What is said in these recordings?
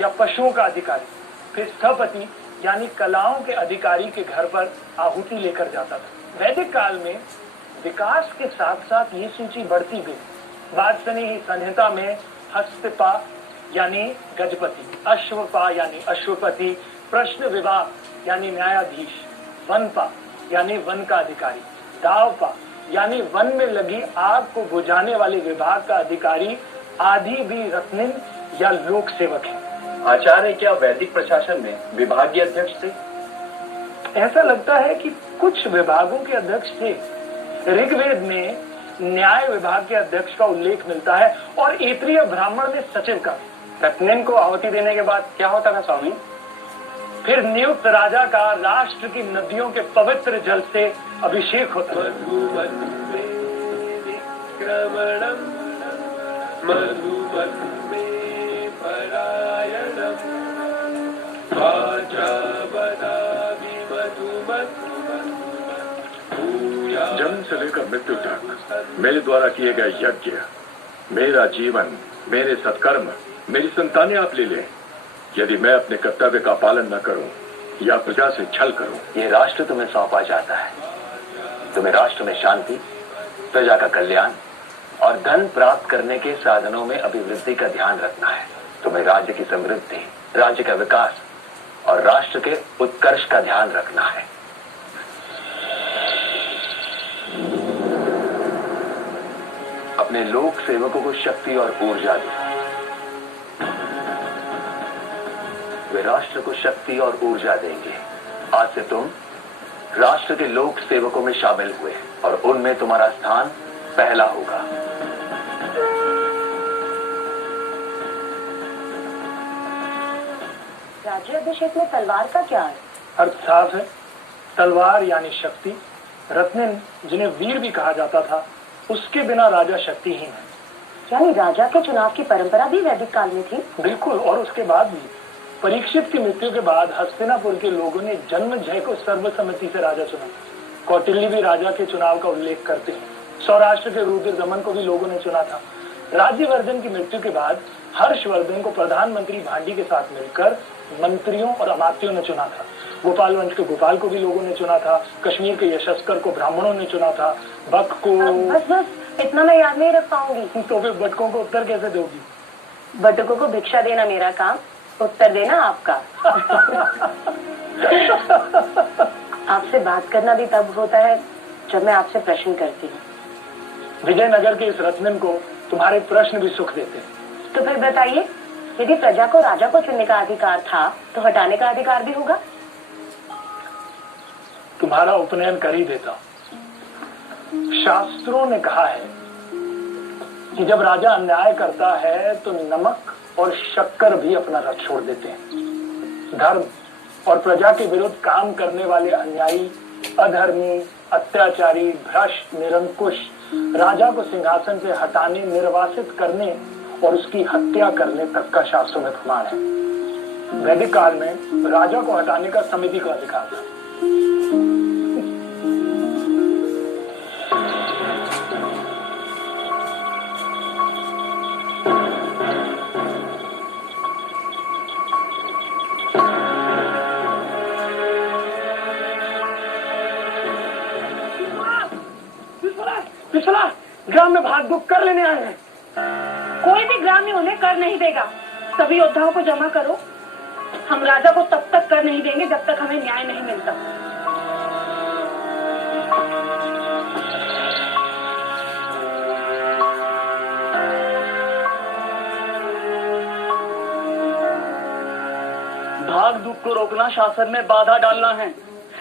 या पशुओं का अधिकारी। फिर स्थपति यानी कलाओं के अधिकारी के घर पर आहुति लेकर जाता था। वैदिक काल में विकास के साथ साथ ये सूची बढ़ती गई। वात्सनी ही संहिता में हस्तपा यानी गजपति, अश्वपा यानी अश्वपति, प्रश्न विभाग यानी न्यायाधीश, वनपा यानी वन का अधिकारी, दावपा यानी वन में लगी आग को बुझाने वाले विभाग का अधिकारी आदि भी रत्निन या लोक सेवक है। आचार्य क्या वैदिक प्रशासन में विभागीय अध्यक्ष थे? ऐसा लगता है कि कुछ विभागों के अध्यक्ष थे। ऋग्वेद में न्याय विभाग के अध्यक्ष का उल्लेख मिलता है और ऐत्रीय ब्राह्मण में सचिव का। रत्निन को आहुति देने के बाद क्या होता था स्वामी? फिर नियुक्त राजा का राष्ट्र की नदियों के पवित्र जल से अभिषेक होता है। जन्म से लेकर मृत्यु तक मेरे द्वारा किए गए यज्ञ, मेरा जीवन, मेरे सत्कर्म, मेरी संतानें आप ले लें। यदि मैं अपने कर्तव्य का पालन न करूं या प्रजा से छल करूं, ये राष्ट्र तुम्हें सौंपा जाता है। तुम्हें राष्ट्र में शांति, प्रजा का कल्याण और धन प्राप्त करने के साधनों में अभिवृद्धि का ध्यान रखना है। तुम्हें राज्य की समृद्धि, राज्य का विकास और राष्ट्र के उत्कर्ष का ध्यान रखना है। अपने लोक सेवकों को शक्ति और ऊर्जा दो। वे राष्ट्र को शक्ति और ऊर्जा देंगे। आज से तुम राष्ट्र के लोक सेवकों में शामिल हुए और उनमें तुम्हारा स्थान पहला होगा। राज्याभिषेक में तलवार का क्या है? अर्थ साफ है, तलवार यानी शक्ति। रत्निन जिन्हें वीर भी कहा जाता था, उसके बिना राजा शक्तिहीन है। यानी राजा के चुनाव की परंपरा भी वैदिक काल में थी? बिल्कुल, और उसके बाद भी। परीक्षित की मृत्यु के बाद हस्तिनापुर के लोगों ने जन्मजय को सर्वसम्मति से राजा चुना। कौटिल्य भी राजा के चुनाव का उल्लेख करते हैं। सौराष्ट्र के रुद्रदमन को भी लोगों ने चुना था। राज्यवर्धन की मृत्यु के बाद हर्षवर्धन को प्रधानमंत्री भांडी के साथ मिलकर मंत्रियों और अमात्यों ने चुना था। गोपाल वंश के गोपाल को भी लोगों ने चुना था। कश्मीर के यशस्कर को ब्राह्मणों ने चुना था। बक को बस इतना मैं याद नहीं रख पाऊंगी। तो फिर बटकों को उत्तर कैसे दोगी? बटकों को भिक्षा देना मेरा काम, उत्तर देना आपका। आपसे बात करना भी तब होता है जब मैं आपसे प्रश्न करती हूँ। विजयनगर के इस रत्निन को तुम्हारे प्रश्न भी सुख देते हैं। तो फिर बताइए, यदि प्रजा को राजा को चुनने का अधिकार था तो हटाने का अधिकार भी होगा? तुम्हारा उपनयन कर ही देता। शास्त्रों ने कहा है कि जब राजा अन्याय करता है तो नमक और शक्कर भी अपना रथ छोड़ देते हैं। धर्म और प्रजा के विरुद्ध काम करने वाले अन्यायी, अधर्मी, अत्याचारी, भ्रष्ट, निरंकुश राजा को सिंहासन से हटाने, निर्वासित करने और उसकी हत्या करने तक का शास्त्रों में प्रमाण है। वैदिक काल में राजा को हटाने का समिति का अधिकार था। पिछला ग्राम में भाग दुख कर लेने आए हैं। कोई भी ग्राम्य उन्हें कर नहीं देगा। सभी योद्धाओं को जमा करो। हम राजा को तब तक कर नहीं देंगे जब तक हमें न्याय नहीं मिलता। भाग दुख को रोकना, शासन में बाधा डालना है।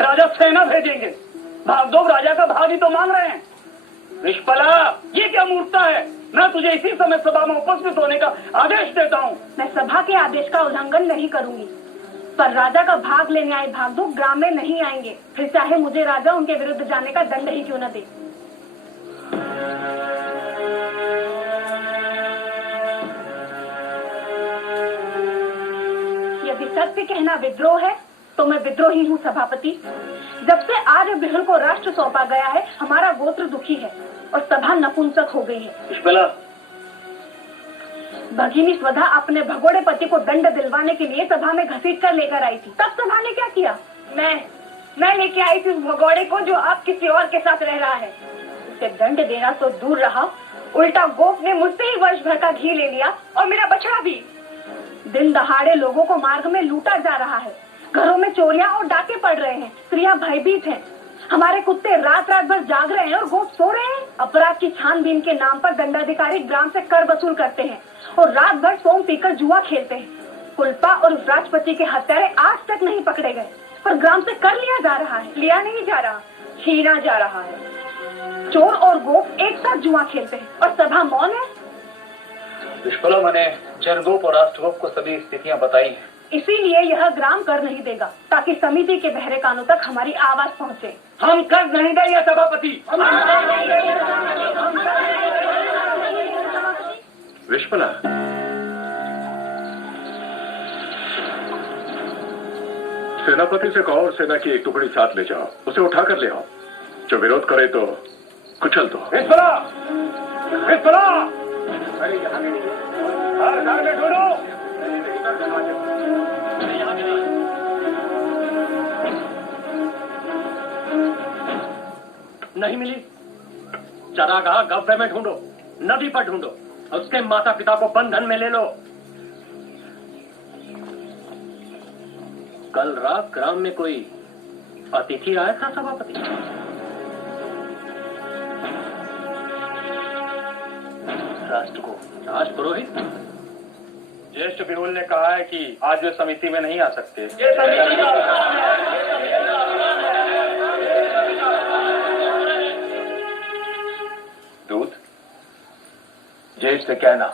राजा सेना भेजेंगे। भाग दो, राजा का भाग ही तो मांग रहे हैं। निष्फला, ये क्या मूर्खता है? मैं तुझे इसी समय सभा में उपस्थित होने का आदेश देता हूँ। मैं सभा के आदेश का उल्लंघन नहीं करूंगी, पर राजा का भाग लेने आए भागदूत ग्राम में नहीं आएंगे। फिर चाहे मुझे राजा उनके विरुद्ध जाने का दंड ही क्यों न दे। यदि सत्य कहना विद्रोह है तो मैं विद्रोही हूँ सभापति। जब से आर्य बिहल को राष्ट्र सौंपा गया है, हमारा गोत्र दुखी है और सभा नपुंसक हो गई है। भगिनी स्वधा अपने भगोड़े पति को दंड दिलवाने के लिए सभा में घसीट कर लेकर आई थी। तब सभा ने क्या किया? मैं लेके आई थी उस भगोड़े को जो अब किसी और के साथ रह रहा है। उसे दंड देना तो दूर रहा, उल्टा गोप ने मुझसे ही वर्ष भर का घी ले लिया और मेरा बछड़ा भी। दिन दहाड़े लोगों को मार्ग में लूटा जा रहा है, घरों में चोरियां और डाके पड़ रहे हैं, स्त्रियां भयभीत हैं, हमारे कुत्ते रात रात भर जाग रहे हैं और गोप सो रहे हैं। अपराध की छानबीन के नाम पर दंडाधिकारी ग्राम से कर वसूल करते हैं और रात भर सोम पीकर जुआ खेलते हैं। कुल्पा और राजपति के हत्यारे आज तक नहीं पकड़े गए, पर ग्राम से कर लिया जा रहा है। लिया नहीं जा रहा, छीना जा रहा है। चोर और गोप एक साथ जुआ खेलते हैं और सभा मौन है। विश्वला, मैंने जनगोप और राष्ट्रगोप को सभी स्थितियां बताई हैं। इसीलिए यह ग्राम कर नहीं देगा, ताकि समिति के बहरे कानों तक हमारी आवाज पहुंचे। हम कर नहीं देंगे सभापति। विश्वला, सेनापति से कहो और सेना की एक टुकड़ी साथ ले जाओ, उसे उठा कर ले आओ। जो विरोध करे तो कुचल दो। विश्वला, विश्वला, हर घर में ढूंढो। नहीं मिली, चरागाह गब्बे में ढूंढो, नदी पर ढूंढो, उसके माता पिता को बंधन में ले लो। कल रात ग्राम में कोई अतिथि आया था सभापति? राजपुरोहित ज्येष्ठ बिहुल ने कहा है कि आज वे समिति में नहीं आ सकते। ये समिति दूत, ज्येष्ठ से कहना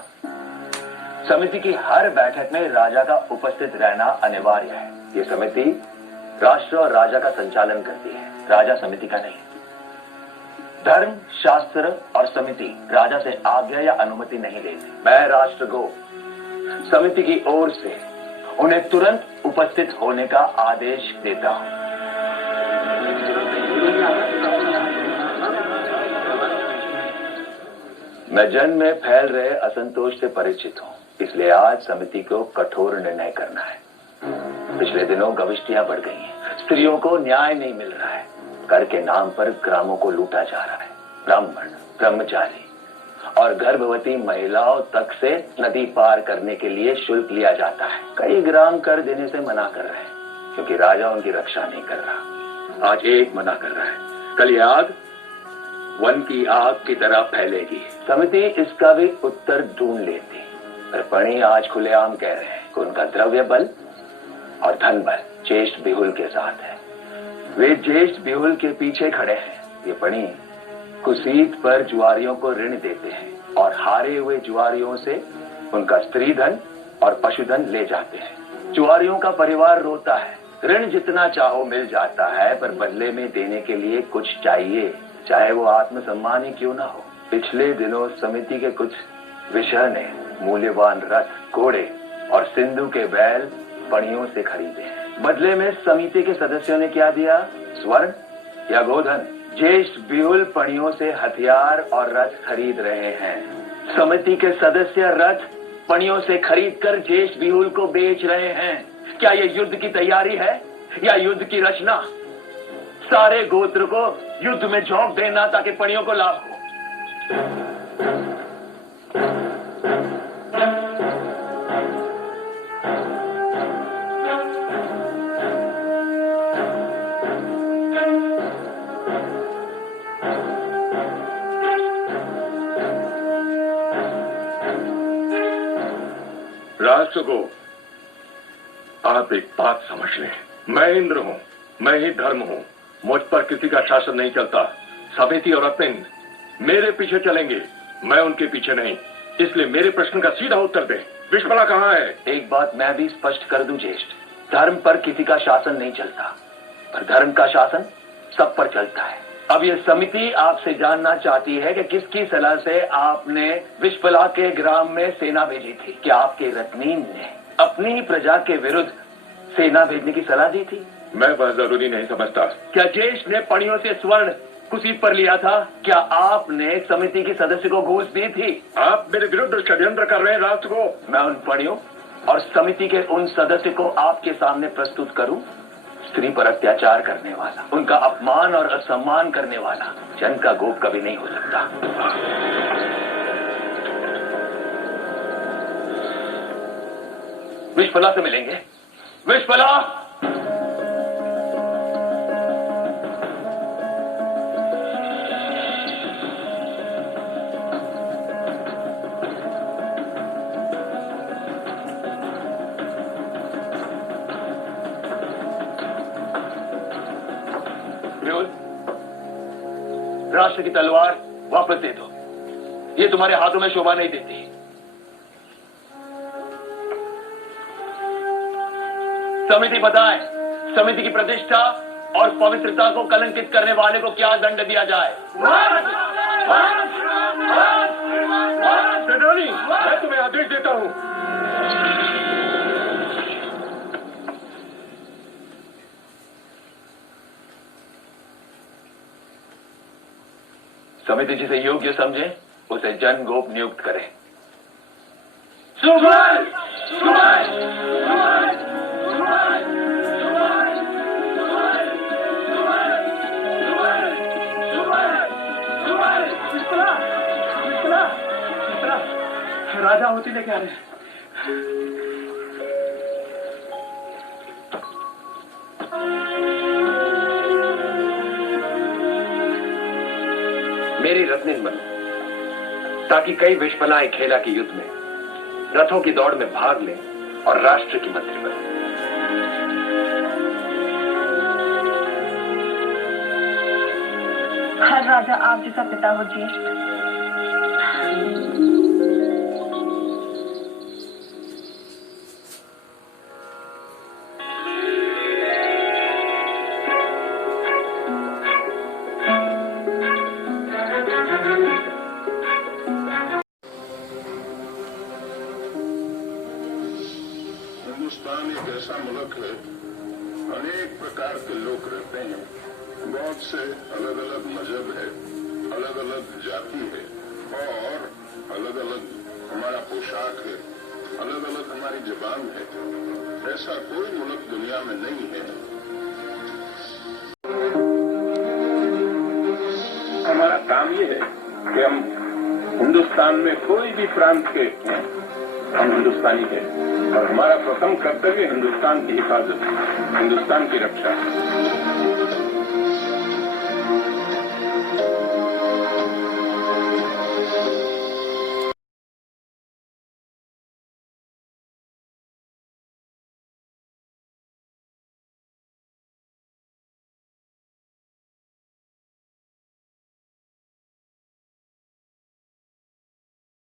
समिति की हर बैठक में राजा का उपस्थित रहना अनिवार्य है। ये समिति राष्ट्र और राजा का संचालन करती है, राजा समिति का नहीं। धर्म, शास्त्र और समिति राजा से आज्ञा या अनुमति नहीं लेती। मैं राष्ट्रगोप समिति की ओर से उन्हें तुरंत उपस्थित होने का आदेश देता हूं। मैं जन में फैल रहे असंतोष से परिचित हूं, इसलिए आज समिति को कठोर निर्णय करना है। पिछले दिनों गविष्टियां बढ़ गई हैं, स्त्रियों को न्याय नहीं मिल रहा है, कर के नाम पर ग्रामों को लूटा जा रहा है। ब्राह्मण, ब्रह्मचारी और गर्भवती महिलाओं तक से नदी पार करने के लिए शुल्क लिया जाता है। कई ग्राम कर देने से मना कर रहे हैं, क्योंकि राजा उनकी रक्षा नहीं कर रहा। आज एक मना कर रहा है, कल ये आग वन की आग की तरह फैलेगी। समिति इसका भी उत्तर ढूंढ लेती, पर पणी आज खुलेआम कह रहे हैं कि उनका द्रव्य बल और धन बल ज्येष्ठ बिहुल के साथ है। वे ज्येष्ठ बिहुल के पीछे खड़े हैं। ये पणी कुसीत पर जुआरियों को ऋण देते हैं और हारे हुए जुआरियों से उनका स्त्री धन और पशुधन ले जाते हैं। जुआरियों का परिवार रोता है, ऋण जितना चाहो मिल जाता है, पर बदले में देने के लिए कुछ चाहिए, चाहे वो आत्मसम्मान ही क्यों ना हो। पिछले दिनों समिति के कुछ विषय ने मूल्यवान रथ, घोड़े और सिंधु के बैल पणियों से खरीदे हैं। बदले में समिति के सदस्यों ने क्या दिया? स्वर्ण या गोधन? ज्येष्ठ बिहुल पणियों से हथियार और रथ खरीद रहे हैं। समिति के सदस्य रथ पणियों से खरीदकर ज्येष्ठ बिहुल को बेच रहे हैं। क्या ये युद्ध की तैयारी है या युद्ध की रचना? सारे गोत्र को युद्ध में झोंक देना ताकि पणियों को लाभ हो। राष्ट्र को आप एक बात समझ लें, मैं इंद्र हूं, मैं ही धर्म हूं, मुझ पर किसी का शासन नहीं चलता। समिति और रत्न मेरे पीछे चलेंगे, मैं उनके पीछे नहीं। इसलिए मेरे प्रश्न का सीधा उत्तर दें, विश्वला कहाँ है? एक बात मैं भी स्पष्ट कर दूं ज्येष्ठ, धर्म पर किसी का शासन नहीं चलता, पर धर्म का शासन सब पर चलता है। अब ये समिति आपसे जानना चाहती है कि किसकी सलाह से आपने विश्वला के ग्राम में सेना भेजी थी। क्या आपके रत्नीन ने अपनी ही प्रजा के विरुद्ध सेना भेजने की सलाह दी थी? मैं वह जरूरी नहीं समझता। क्या ज्येष्ठ ने पणियों से स्वर्ण कुसीत पर लिया था? क्या आपने समिति की सदस्य को घूस दी थी? आप मेरे विरुद्ध षड्यंत्र कर रहे हैं राष्ट्र को। मैं उन पढ़ियों और समिति के उन सदस्य को आपके सामने प्रस्तुत करूं? स्त्री पर अत्याचार करने वाला, उनका अपमान और असम्मान करने वाला जन का गोप कभी नहीं हो सकता। विश्वला से मिलेंगे। विश्वला! राष्ट्र की तलवार वापस दे दो। ये तुम्हारे हाथों में शोभा नहीं देती। समिति बताए, समिति की प्रतिष्ठा और पवित्रता को कलंकित करने वाले को क्या दंड दिया जाए? सेनानी, मैं तुम्हें आदेश देता हूं। समिति जिसे योग्य समझे उसे जन गोप नियुक्त करे। सुभाष! सुभाष! राजा होती लेके आ रहे हैं। मेरी रत्निन बनो, ताकि कई विश्वलाएं खेला के युद्ध में रथों की दौड़ में भाग लें और राष्ट्र की मंत्री बने। हर राजा आप जैसा पिता हो ज्येष्ठ। हिंदुस्तान एक ऐसा मुल्क है, अनेक प्रकार के लोग रहते हैं, बहुत से अलग अलग मजहब है, अलग अलग जाति है और अलग अलग हमारा पोशाक है, अलग अलग हमारी जबान है। ऐसा कोई मुल्क दुनिया में नहीं है। हमारा काम ये है कि हम हिंदुस्तान में कोई भी प्रांत के हैं, हम हिंदुस्तानी हैं और हमारा प्रथम कर्तव्य हिंदुस्तान की हिफाजत, हिंदुस्तान की रक्षा।